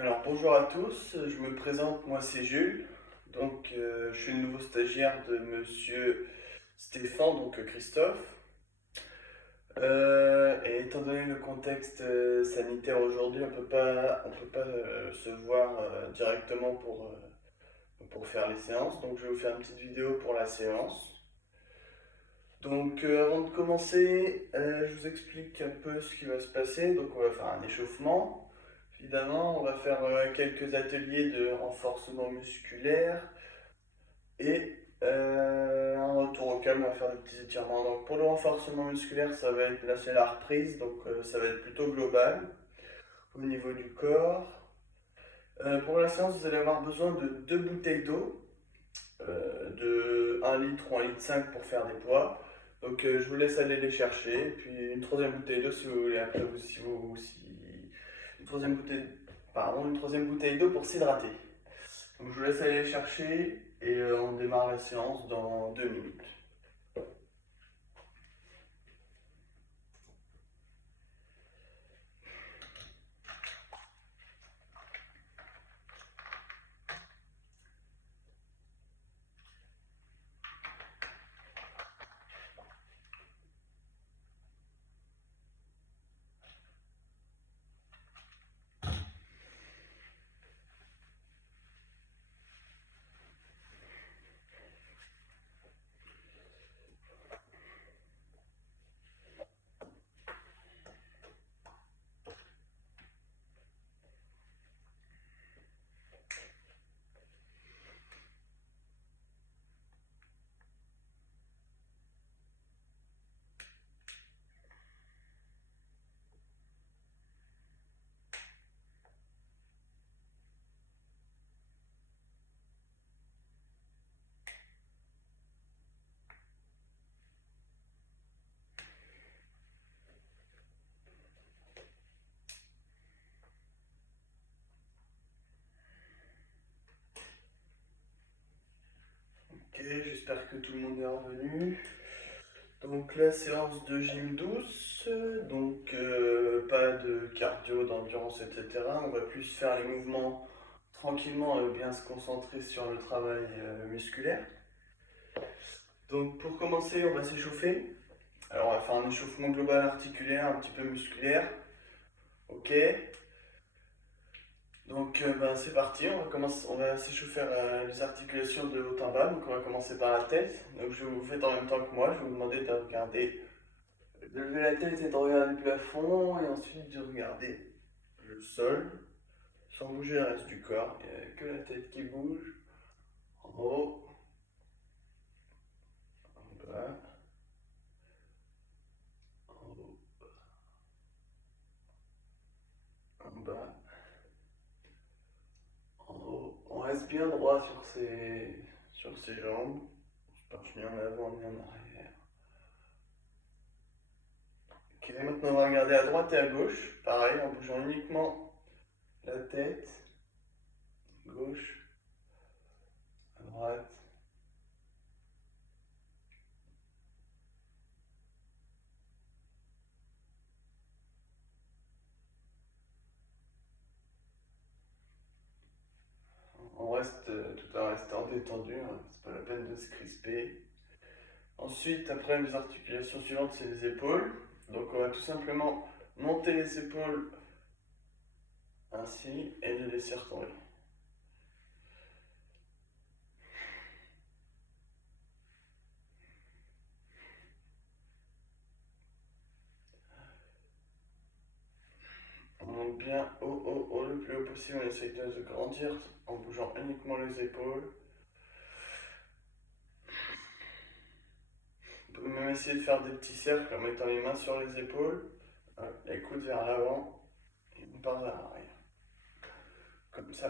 Alors bonjour à tous, je me présente, moi c'est Jules, je suis le nouveau stagiaire de monsieur Stéphane, Christophe. Et étant donné le contexte sanitaire aujourd'hui, on peut pas se voir directement pour faire les séances, donc je vais vous faire une petite vidéo pour la séance. Avant de commencer, je vous explique un peu ce qui va se passer. Donc on va faire un échauffement. Évidemment, on va faire quelques ateliers de renforcement musculaire et un retour au calme, on va faire des petits étirements. Donc pour le renforcement musculaire, ça va être là c'est la reprise, ça va être plutôt global au niveau du corps. Pour la séance, vous allez avoir besoin de deux bouteilles d'eau, de 1 litre ou 1,5 litre pour faire des poids. Je vous laisse aller les chercher. Puis une troisième bouteille d'eau si vous voulez, après vous, si vous, si... une troisième bouteille, une troisième bouteille d'eau pour s'hydrater. Donc je vous laisse aller les chercher et on démarre la séance dans 2 minutes. Ok, j'espère que tout le monde est revenu. Donc la séance de gym douce, pas de cardio, d'endurance, etc. On va plus faire les mouvements tranquillement et bien se concentrer sur le travail musculaire. Donc pour commencer, on va s'échauffer. Alors on va faire un échauffement global articulaire, un petit peu musculaire. Ok. C'est parti, on va s'échauffer les articulations de haut en bas. Donc on va commencer par la tête. Donc je vous faites en même temps que moi, je vais vous demander de regarder, de lever la tête et de regarder le plafond et ensuite de regarder le sol sans bouger le reste du corps. Il n'y a que la tête qui bouge. En haut, en bas, en haut, en bas, en haut. On reste bien droit sur ses jambes. On ne penche ni en avant ni en arrière. Ok, maintenant on va regarder à droite et à gauche. Pareil, en bougeant uniquement la tête. Gauche, à droite. On reste tout en restant détendu, hein. C'est pas la peine de se crisper. Ensuite, après les articulations suivantes, c'est les épaules. Donc on va tout simplement monter les épaules ainsi et les laisser retomber. On monte bien haut, le plus haut possible. On essaye de grandir en bougeant uniquement les épaules. On peut même essayer de faire des petits cercles en mettant les mains sur les épaules, les coudes vers l'avant et on part vers l'arrière. Comme ça.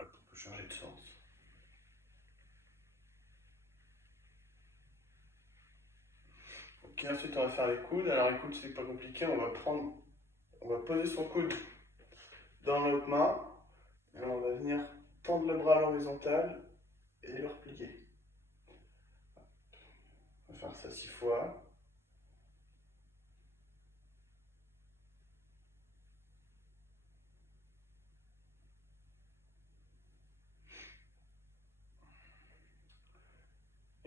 Hop, on peut changer de sens. Ok, ensuite on va faire les coudes. Alors les coudes c'est pas compliqué, on va poser son coude dans l'autre main et on va venir tendre le bras à l'horizontale et le replier. On va faire ça 6 fois.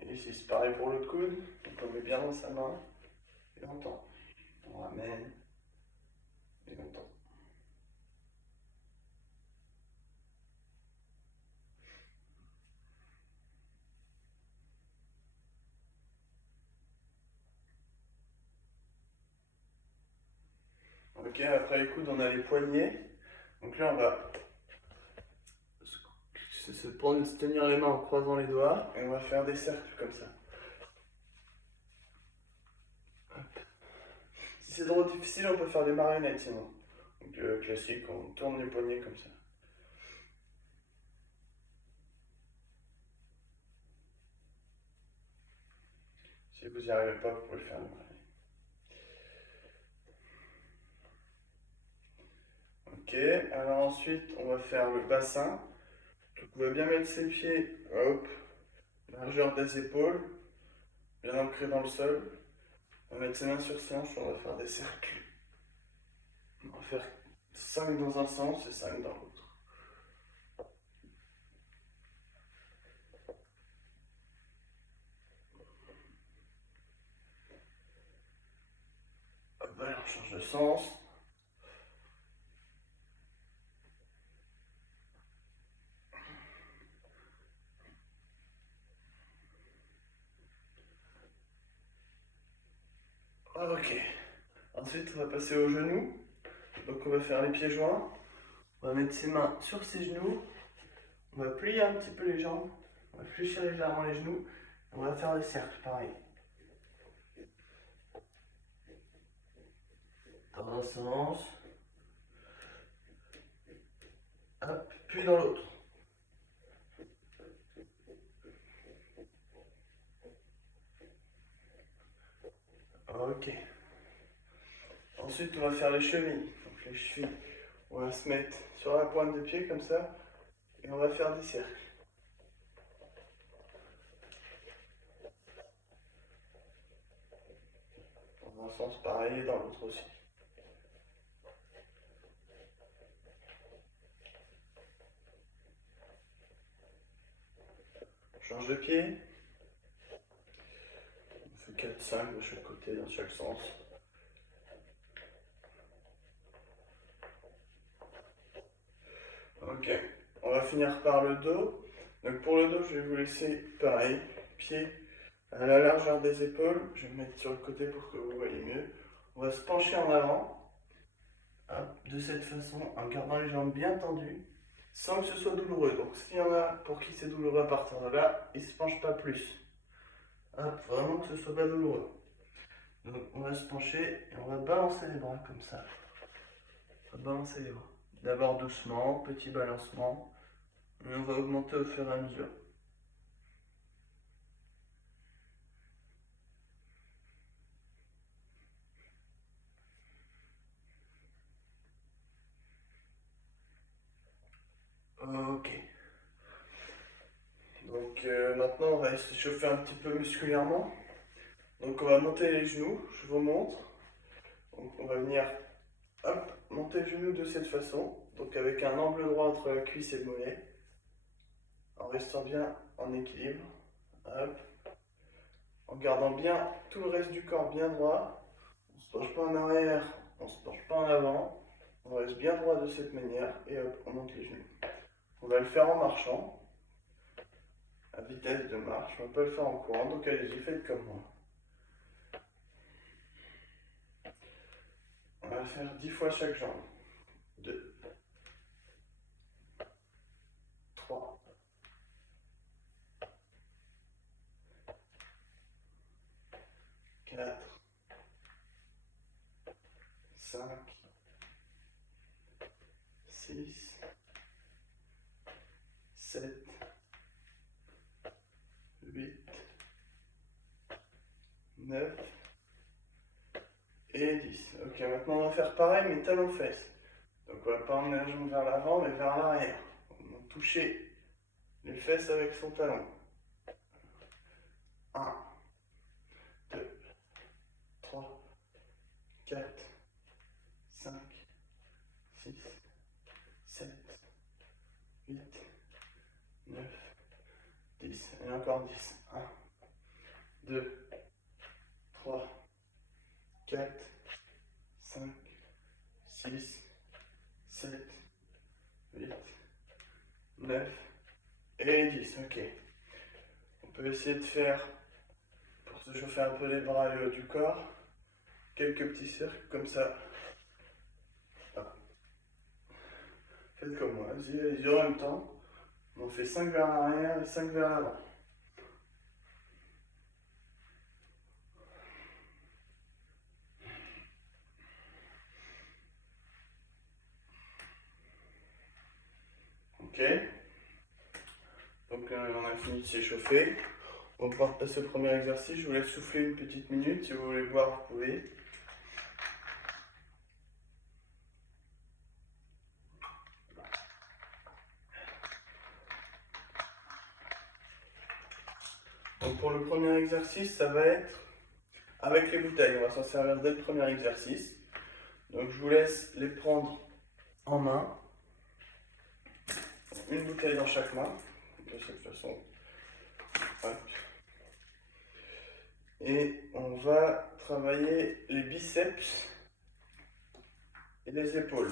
Et ici c'est pareil pour l'autre coude. Donc on met bien dans sa main. Et on tend. On ramène. Et on tend. Ok, après les coudes, on a les poignets. Donc là, on va se tenir les mains en croisant les doigts et on va faire des cercles comme ça. Hop. Si c'est trop difficile, on peut faire des marionnettes sinon. Donc classique, on tourne les poignets comme ça. Si vous n'y arrivez pas, vous pouvez le faire. Ok, alors ensuite, on va faire le bassin. Donc on va bien mettre ses pieds, hop, largeur des épaules, bien ancré dans le sol. On va mettre ses mains sur ses hanches, on va faire des cercles. On va faire 5 dans un sens et 5 dans l'autre. Hop, allez, on change de sens. Ok. Ensuite, on va passer aux genoux. Donc on va faire les pieds joints. On va mettre ses mains sur ses genoux. On va plier un petit peu les jambes. On va fléchir légèrement les genoux. On va faire des cercles, pareil. Dans un sens. Hop, puis dans l'autre. Ok. Ensuite, on va faire les chevilles. Donc les chevilles, on va se mettre sur la pointe des pieds comme ça. Et on va faire des cercles. Dans un sens pareil et dans l'autre aussi. On change de pied. On fait 4-5 de chaque côté, dans chaque sens. Ok, on va finir par le dos. Donc pour le dos, je vais vous laisser pareil, pied à la largeur des épaules. Je vais me mettre sur le côté pour que vous voyez mieux. On va se pencher en avant, hop, de cette façon, en gardant les jambes bien tendues, sans que ce soit douloureux. Donc s'il y en a pour qui c'est douloureux à partir de là, ils ne se penchent pas plus. Hop, vraiment que ce soit pas douloureux. Donc on va se pencher et on va balancer les bras comme ça. On va balancer les bras. D'abord doucement, petit balancement. Et on va augmenter au fur et à mesure. Ok. Donc maintenant on va s'échauffer un petit peu musculairement. Donc on va monter les genoux, je vous montre. Donc on va venir hop, monter le genou de cette façon. Donc avec un angle droit entre la cuisse et le mollet. En restant bien en équilibre. Hop. En gardant bien tout le reste du corps bien droit. On ne se penche pas en arrière, on ne se penche pas en avant. On reste bien droit de cette manière et hop, on monte les genoux. On va le faire en marchant. À vitesse de marche, on peut le faire en courant, donc allez-y, faites comme moi. On va faire 10 fois chaque jambe. 2, 3, 4, 5, 6, 7, 8, 9 et 10. Ok, maintenant on va faire pareil mais talons-fesses. Donc on va pas emmener la jambe vers l'avant mais vers l'arrière. On va toucher les fesses avec son talon. 1, 3, 4, 5, 6, 7, 8, 9, 10. Et encore 10. 1, 2, 3, 4, 5, 6, 7, 8, 9 et 10. Ok. On peut essayer de faire, pour se chauffer un peu les bras et le haut du corps, quelques petits cercles comme ça. Faites comme moi, allez-y en même temps. On fait 5 vers l'arrière et 5 vers l'avant. Ok. Donc on a fini de s'échauffer. On va pouvoir passer au premier exercice. Je vous laisse souffler une petite minute. Si vous voulez boire, vous pouvez. Donc pour le premier exercice, ça va être avec les bouteilles. On va s'en servir dès le premier exercice. Donc je vous laisse les prendre en main. Une bouteille dans chaque main. De cette façon. Hop. Et on va travailler les biceps et les épaules.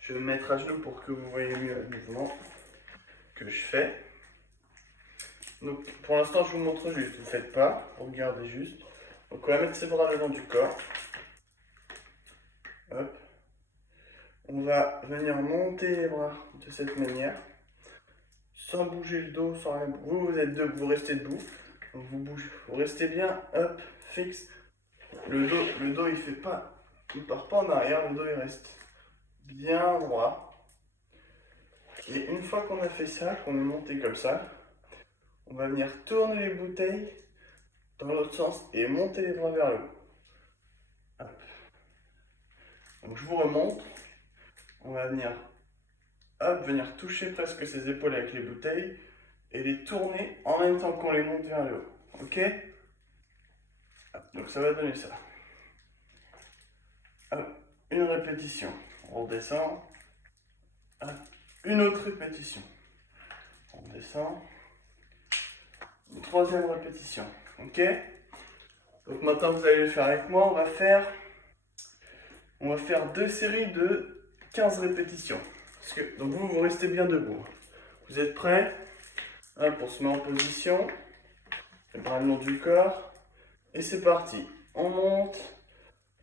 Je vais me mettre à genoux pour que vous voyez mieux le mouvement que je fais. Donc pour l'instant je vous montre juste, vous ne faites pas, vous regardez juste. Donc on va mettre ses bras le long du corps. Hop. On va venir monter les bras de cette manière, sans bouger le dos, sans rien. Vous êtes debout, vous restez debout. Donc vous bougez, vous restez bien, hop, fixe. Le dos il part pas en arrière, le dos il reste bien droit. Et une fois qu'on a fait ça, qu'on est monté comme ça, on va venir tourner les bouteilles dans l'autre sens et monter les bras vers le haut. Hop. Donc je vous remonte. On va venir, hop, venir toucher presque ses épaules avec les bouteilles et les tourner en même temps qu'on les monte vers le haut. Ok? Hop. Donc ça va donner ça. Hop. Une répétition. On redescend. Hop. Une autre répétition. On descend. Une troisième répétition. Ok? Donc maintenant vous allez le faire avec moi. On va faire 2 séries de 15 répétitions. Donc vous restez bien debout. Vous êtes prêts? Hop, on se met en position. Les bras le long du corps. Et c'est parti. On monte,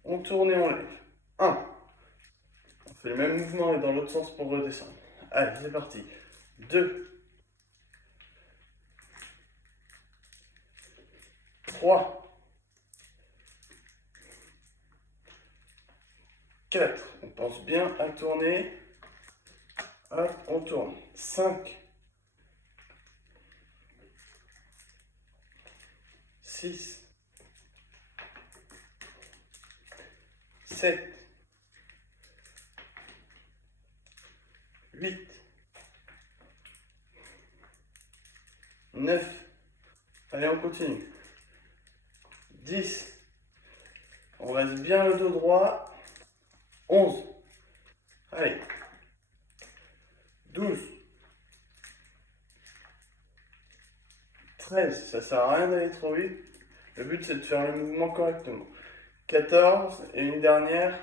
on tourne et on lève. 1. On fait le même mouvement et dans l'autre sens pour redescendre. Allez, c'est parti. 2. 3. 4. On pense bien à tourner. Hop, on tourne. 5. 6. 7. 8. 9. Allez, on continue. 10. On reste bien le dos droit. 11. Allez. 12. 13. Ça sert à rien d'aller trop vite. Le but, c'est de faire le mouvement correctement. 14. Et une dernière.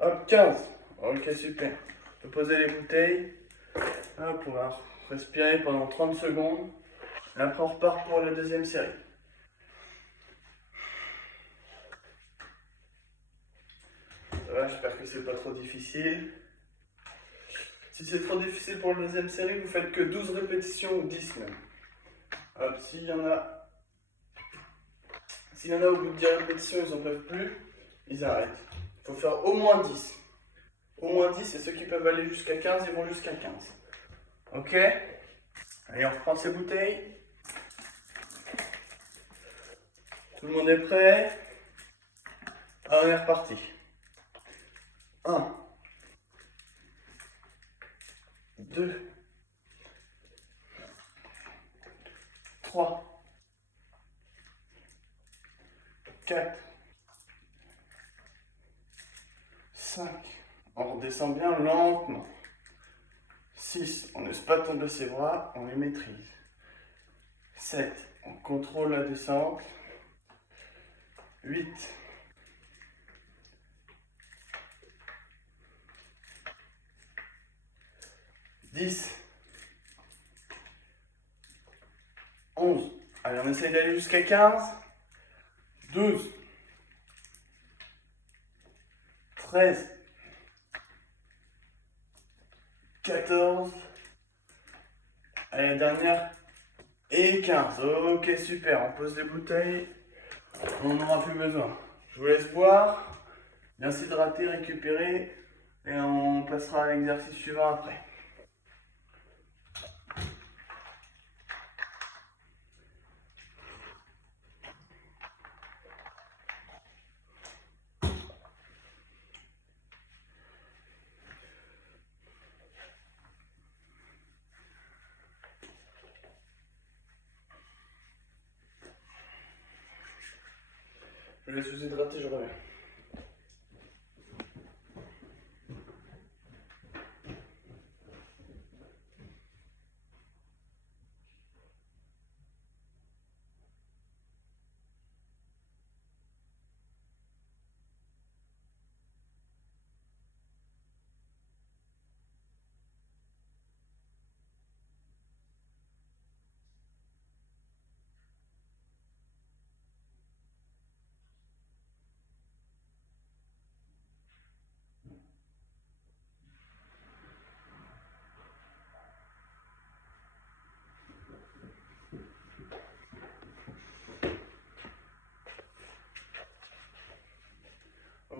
Hop, 15. Ok, super. On peut poser les bouteilles. Hop, on va respirer pendant 30 secondes. Et après, on repart pour la deuxième série. Ça va, j'espère que c'est pas trop difficile. Si c'est trop difficile pour la deuxième série, vous faites que 12 répétitions ou 10 même. Hop, s'il y en a au bout de 10 répétitions, ils n'en peuvent plus, ils arrêtent. Il faut faire au moins 10. Au moins 10, et ceux qui peuvent aller jusqu'à 15, ils vont jusqu'à 15. Ok? Allez, on reprend ces bouteilles. Tout le monde est prêt? Alors, on est reparti. 1. 2. 3. 4, 5, on redescend bien lentement. 6, on ne laisse pas tomber ses bras, on les maîtrise. 7, on contrôle la descente. 8, 10, 11. Allez, on essaye d'aller jusqu'à 15, 12, 13, 14, allez, la dernière, et 15. Ok, super, on pose les bouteilles, on n'en aura plus besoin. Je vous laisse boire, bien s'hydrater, récupérer, et on passera à l'exercice suivant après. Je laisse vous hydrater, je reviens.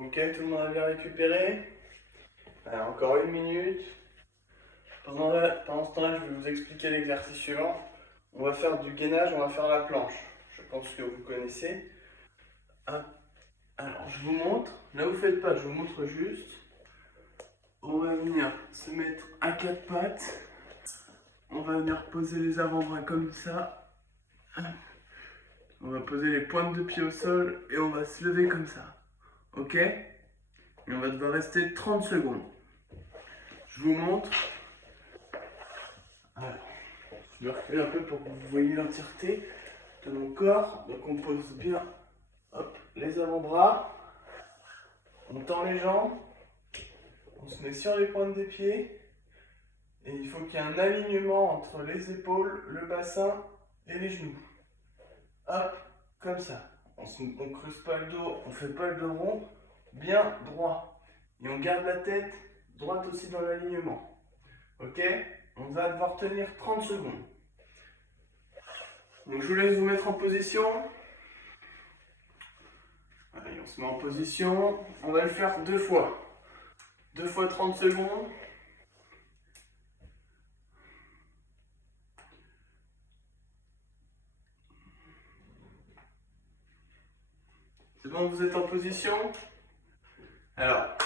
Ok, tout le monde a bien récupéré. Allez, encore 1 minute. Pendant ce temps-là, je vais vous expliquer l'exercice suivant. On va faire du gainage, on va faire la planche. Je pense que vous connaissez. Hop. Alors, je vous montre. Là, vous ne faites pas, je vous montre juste. On va venir se mettre à 4 pattes. On va venir poser les avant-bras comme ça. On va poser les pointes de pied au sol et on va se lever comme ça. Ok? Et on va devoir rester 30 secondes. Je vous montre. Alors, je vais reculer un peu pour que vous voyez l'entièreté de mon corps. Donc on pose bien, hop, les avant-bras. On tend les jambes. On se met sur les pointes des pieds. Et il faut qu'il y ait un alignement entre les épaules, le bassin et les genoux. Hop, comme ça. On ne creuse pas le dos, on ne fait pas le dos rond. Bien droit. Et on garde la tête droite aussi dans l'alignement. Ok? On va devoir tenir 30 secondes. Donc je vous laisse vous mettre en position. Allez, on se met en position. On va le faire 2 fois. 2 fois 30 secondes. C'est bon, vous êtes en position? Alors,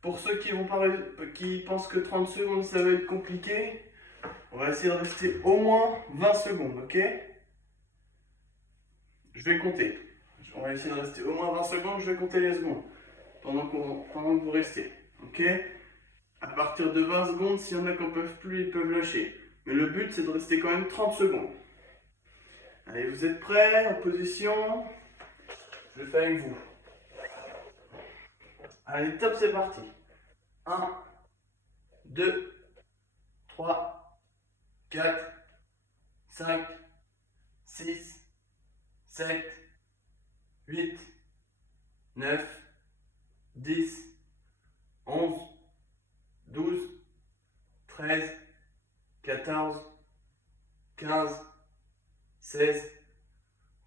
pour ceux qui pensent que 30 secondes ça va être compliqué, on va essayer de rester au moins 20 secondes, ok? Je vais compter. On va essayer de rester au moins 20 secondes, je vais compter les secondes pendant que vous restez, ok? À partir de 20 secondes, s'il y en a qui n'en peuvent plus, ils peuvent lâcher. Mais le but, c'est de rester quand même 30 secondes. Allez, vous êtes prêts? En position? Je le fais avec vous. Allez, top, c'est parti. 1, 2, 3, 4, 5, 6, 7, 8, 9, 10, 11, 12, 13, 14, 15, 16,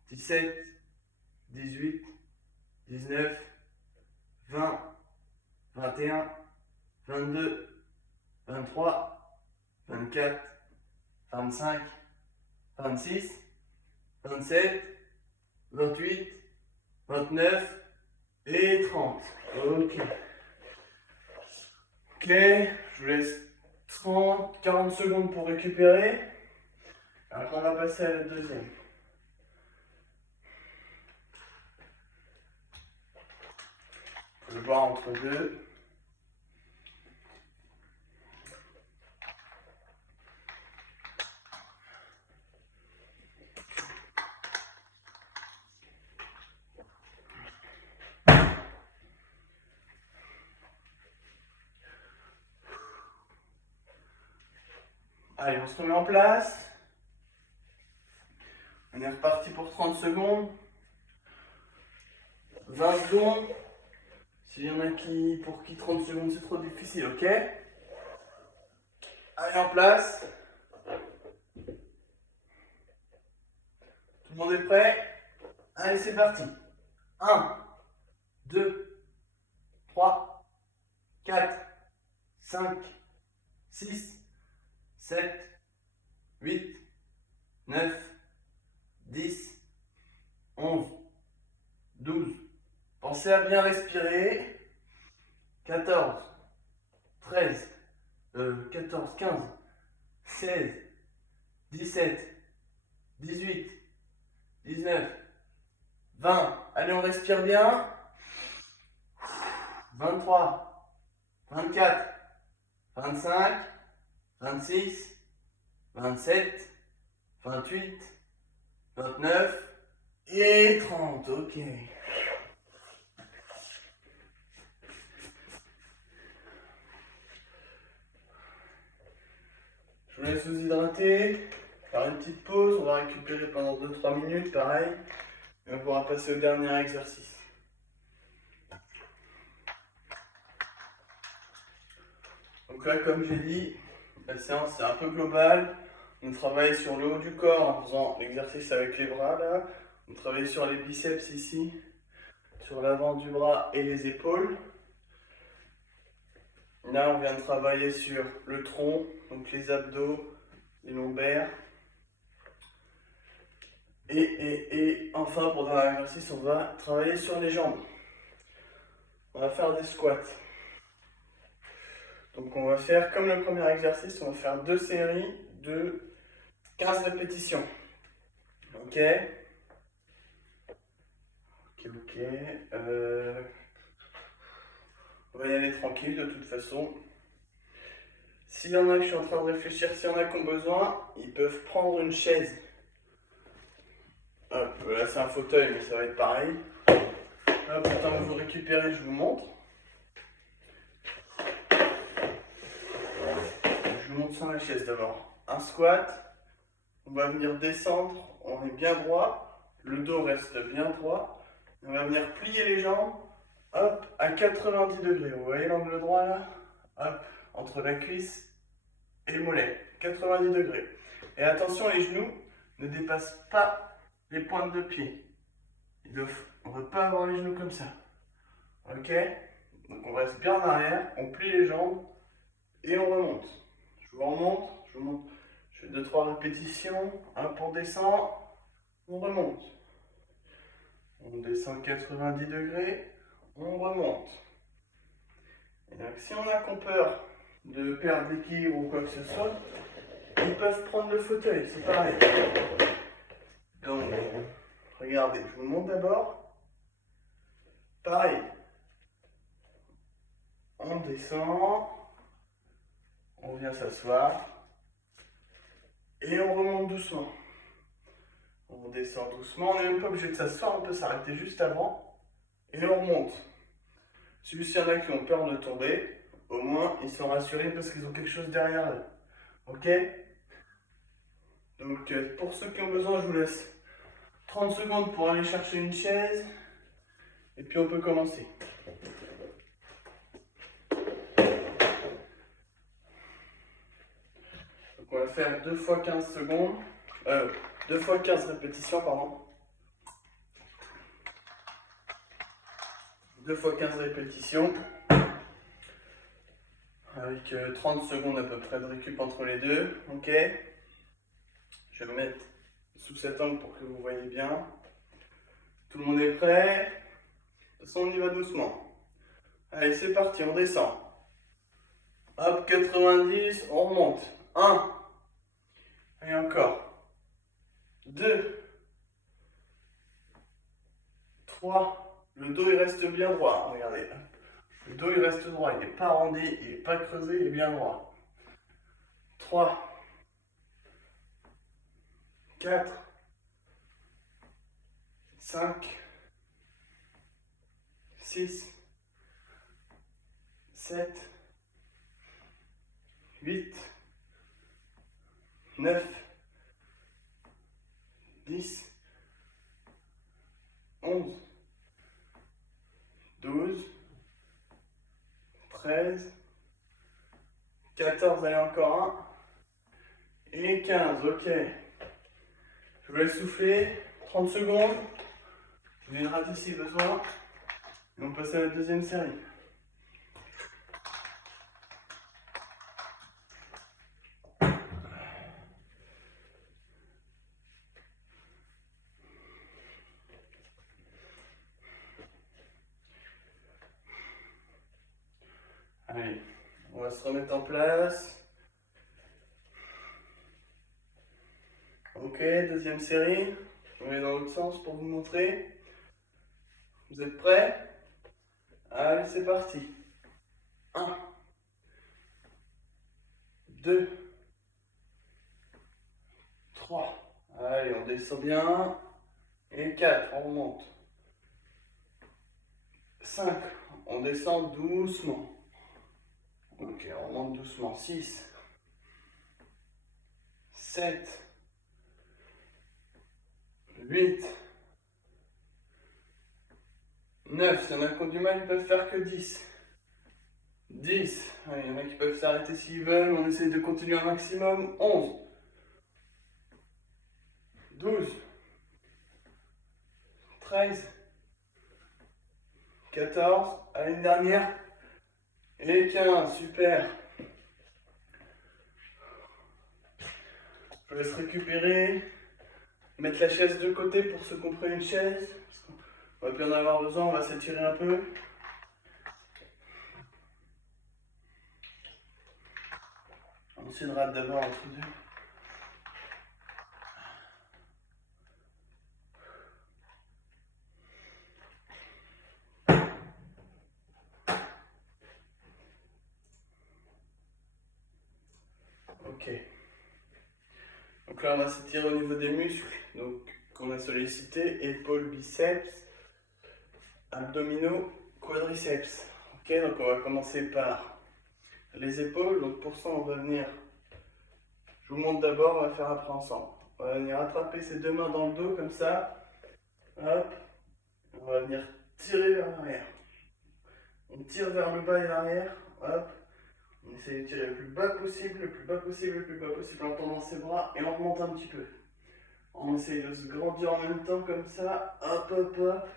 17, 18, 19, 20, 21, 22, 23, 24, 25, 26, 27, 28, 29 et 30. Ok. Ok, je vous laisse 30, 40 secondes pour récupérer. Après, on va passer à la deuxième. le voir entre deux. Allez, on se remet en place. On est reparti pour 30 secondes. 20 secondes. S'il y en a pour qui 30 secondes c'est trop difficile, ok? Allez, en place. Tout le monde est prêt? Allez, c'est parti. 1, 2, 3, 4, 5, 6, 7, 8, 9, 10, 11, 12. Pensez à bien respirer. 14, 13, 14, 15, 16, 17, 18, 19, 20. Allez, on respire bien. 23, 24, 25, 26, 27, 28, 29 et 30. Ok. Je vous laisse vous hydrater, faire une petite pause, on va récupérer pendant 2-3 minutes, pareil, et on pourra passer au dernier exercice. Donc là, comme j'ai dit, la séance c'est un peu global. On travaille sur le haut du corps en faisant l'exercice avec les bras là. On travaille sur les biceps ici, sur l'avant du bras et les épaules. Là, on vient de travailler sur le tronc, donc les abdos, les lombaires. Et enfin, pour le dernier exercice, on va travailler sur les jambes. On va faire des squats. Donc on va faire comme le premier exercice, on va faire 2 séries de 15 répétitions. Ok. On va y aller tranquille de toute façon. S'il y en a que je suis en train de réfléchir, s'il y en a qui ont besoin, ils peuvent prendre une chaise. Hop, là c'est un fauteuil, mais ça va être pareil. Hop, attends que vous récupérez, je vous montre. Je vous montre sans la chaise d'abord. Un squat, on va venir descendre, on est bien droit, le dos reste bien droit. On va venir plier les jambes, hop, à 90 degrés. Vous voyez l'angle droit là? Hop, entre la cuisse et le mollet, 90 degrés. Et attention, les genoux ne dépassent pas les pointes de pied. On ne veut pas avoir les genoux comme ça. Ok? Donc on reste bien en arrière, on plie les jambes et on remonte. Je vous remonte, je fais 2-3 répétitions, un pour descendre, on remonte. On descend 90 degrés, on remonte. Et donc si on a qu'on peur de perdre l'équilibre ou quoi que ce soit, ils peuvent prendre le fauteuil, c'est pareil. Donc, regardez, je vous montre d'abord. Pareil. On descend, on vient s'asseoir et on remonte doucement. On descend doucement, on n'est même pas obligé de s'asseoir, on peut s'arrêter juste avant et on remonte. S'il y en a qui ont peur de tomber, au moins ils sont rassurés parce qu'ils ont quelque chose derrière eux. Ok? Donc pour ceux qui ont besoin, je vous laisse 30 secondes pour aller chercher une chaise et puis on peut commencer. Donc on va faire 2 fois 15 secondes, 2 fois 15 répétitions, pardon. 2 fois 15 répétitions, avec 30 secondes à peu près de récup entre les deux, ok. Je vais me mettre sous cet angle pour que vous voyez bien. Tout le monde est prêt? De toute façon, on y va doucement. Allez, c'est parti, on descend. Hop, 90, on remonte. 1. Et encore. 2. 3. Le dos, il reste bien droit. Regardez. Le dos il reste droit, il n'est pas arrondi, il n'est pas creusé, il est bien droit. 3, 4, 5, 6, 7, 8, 9, 10, 11, 12, 13, 14, allez encore un, et 15, ok. Je vais souffler, 30 secondes, je vais hydrater si besoin, et on passe à la deuxième série. Allez, on va se remettre en place. Ok, deuxième série. Je vais aller dans l'autre sens pour vous montrer. Vous êtes prêts? Allez, c'est parti. 1, 2, 3. Allez, on descend bien. Et 4, on remonte. 5, on descend doucement. Ok, on remonte doucement. 6, 7, 8, 9. S'il y en a qui ont du mal, ils peuvent faire que 10. 10. Allez, il y en a qui peuvent s'arrêter s'ils veulent. On essaie de continuer un maximum. 11, 12, 13, 14. Allez, une dernière. Et 15. Super. Je vous laisse récupérer. Mettre la chaise de côté pour ceux qui ont pris une chaise. On va plus en avoir besoin, on va s'étirer un peu. On s'hydrate d'abord entre deux. Ok. Donc là, on va s'étirer au niveau des muscles donc qu'on a sollicités, épaules, biceps, abdominaux, quadriceps. Ok, donc on va commencer par les épaules. Donc pour ça, on va venir, je vous montre d'abord, on va faire après ensemble. On va venir attraper ses deux mains dans le dos comme ça. Hop. On va venir tirer vers l'arrière. On tire vers le bas et l'arrière. Hop. On essaie de tirer le plus bas possible, le plus bas possible, le plus bas possible en tendant ses bras et on remonte un petit peu. On essaye de se grandir en même temps comme ça. Hop, hop, hop.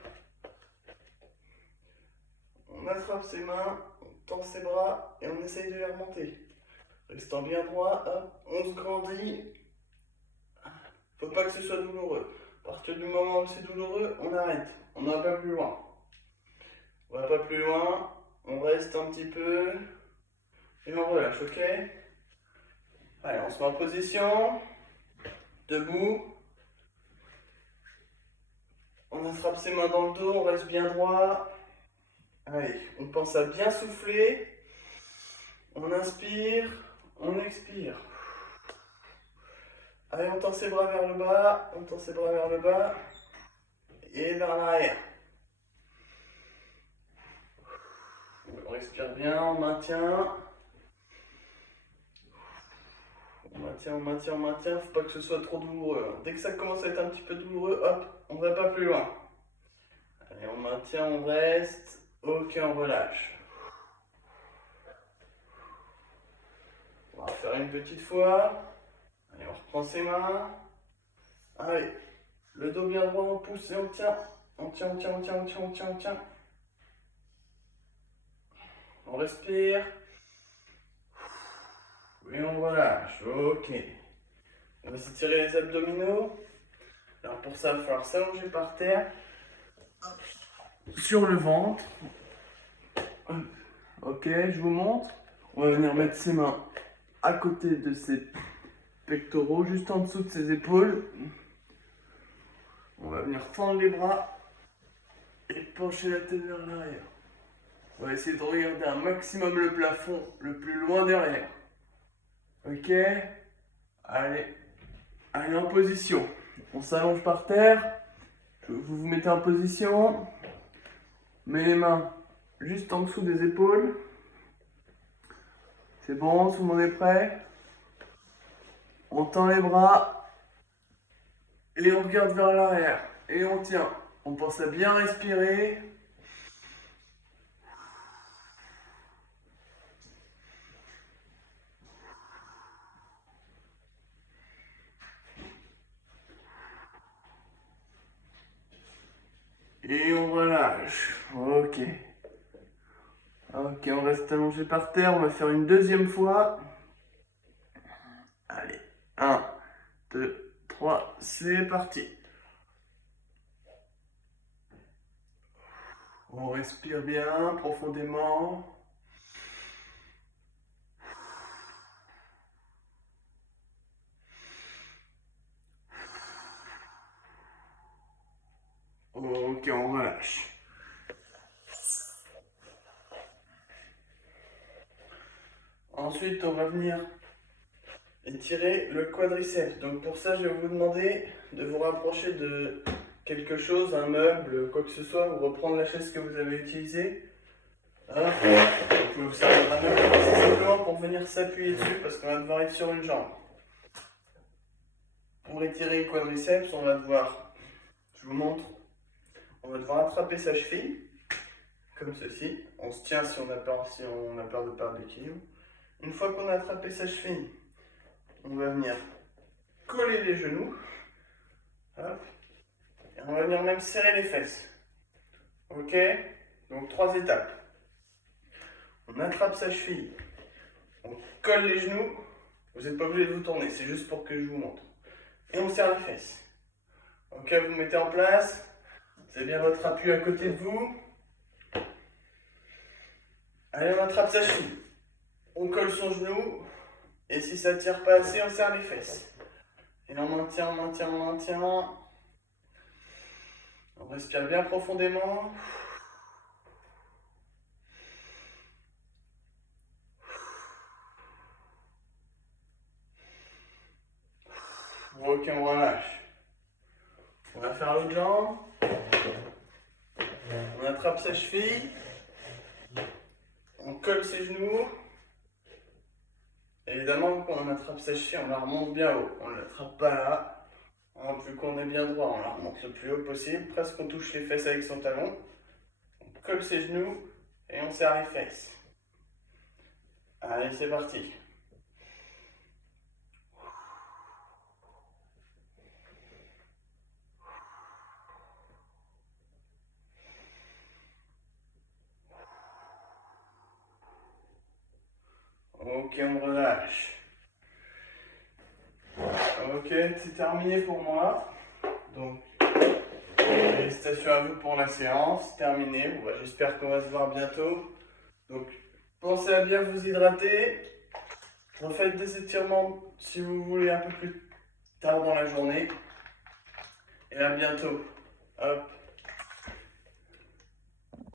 On attrape ses mains, on tend ses bras et on essaye de les remonter. Restant bien droit, hop, on se grandit. Faut pas que ce soit douloureux. À partir du moment où c'est douloureux, on arrête. On ne va pas plus loin. On va pas plus loin. On reste un petit peu. Et on relâche, ok? Allez, on se met en position. Debout. On attrape ses mains dans le dos, on reste bien droit. Allez, on pense à bien souffler. On inspire, on expire. Allez, on tend ses bras vers le bas, on tend ses bras vers le bas et vers l'arrière. On respire bien, on maintient. On maintient, on maintient, on maintient. Faut pas que ce soit trop douloureux. Dès que ça commence à être un petit peu douloureux, hop, on va pas plus loin. Allez, on maintient, on reste. Ok, on relâche. On va faire une petite fois. Allez, on reprend ses mains. Allez, le dos bien droit, on pousse et on tient. On tient, on tient, on tient, on tient, on tient, on tient. On respire. Et on relâche. Ok. On va s'étirer les abdominaux. Alors pour ça, il va falloir s'allonger par terre. Sur le ventre. Ok, je vous montre. On va venir mettre ses mains à côté de ses pectoraux, juste en dessous de ses épaules. On va venir fendre les bras et pencher la tête vers l'arrière. On va essayer de regarder un maximum le plafond le plus loin derrière. Ok? Allez. Allez, en position. On s'allonge par terre. Vous vous mettez en position. Mets les mains juste en dessous des épaules. C'est bon, tout le monde est prêt? On tend les bras. Et on regarde vers l'arrière. Et on tient. On pense à bien respirer. Et on relâche. Ok. Ok, on reste allongé par terre. On va faire une deuxième fois. Allez. 1, 2, 3. C'est parti. On respire bien, profondément. Ok, on relâche. Ensuite, on va venir étirer le quadriceps. Donc pour ça, je vais vous demander de vous rapprocher de quelque chose, un meuble, quoi que ce soit, ou reprendre la chaise que vous avez utilisée. Hein, vous pouvez vous servir d'un meuble, c'est simplement pour venir s'appuyer dessus parce qu'on va devoir être sur une jambe. Pour étirer le quadriceps, on va devoir, je vous montre, on va devoir attraper sa cheville, comme ceci. On se tient si on a peur de perdre l'équilibre. Une fois qu'on a attrapé sa cheville, on va venir coller les genoux. Hop. Et on va venir même serrer les fesses. Ok? Donc 3 étapes. On attrape sa cheville. On colle les genoux. Vous n'êtes pas obligé de vous tourner, c'est juste pour que je vous montre. Et on serre les fesses. Ok, vous mettez en place. C'est bien votre appui à côté de vous. Allez, on attrape sa cheville. On colle son genou. Et si ça ne tire pas assez, on serre les fesses. Et on maintient, on maintient, on maintient. On respire bien profondément. Ok, on relâche. On va faire l'autre jambe. On attrape sa cheville. On colle ses genoux. Évidemment, quand on attrape sa cheville, on la remonte bien haut. On ne l'attrape pas là. Hein, vu qu'on est bien droit, on la remonte le plus haut possible. Presque on touche les fesses avec son talon. On colle ses genoux et on serre les fesses. Allez, c'est parti. Ok, on relâche. Ok, c'est terminé pour moi. Donc, félicitations à vous pour la séance. Terminé. Bon, bah, j'espère qu'on va se voir bientôt. Donc, pensez à bien vous hydrater. Refaites des étirements si vous voulez un peu plus tard dans la journée. Et à bientôt. Hop.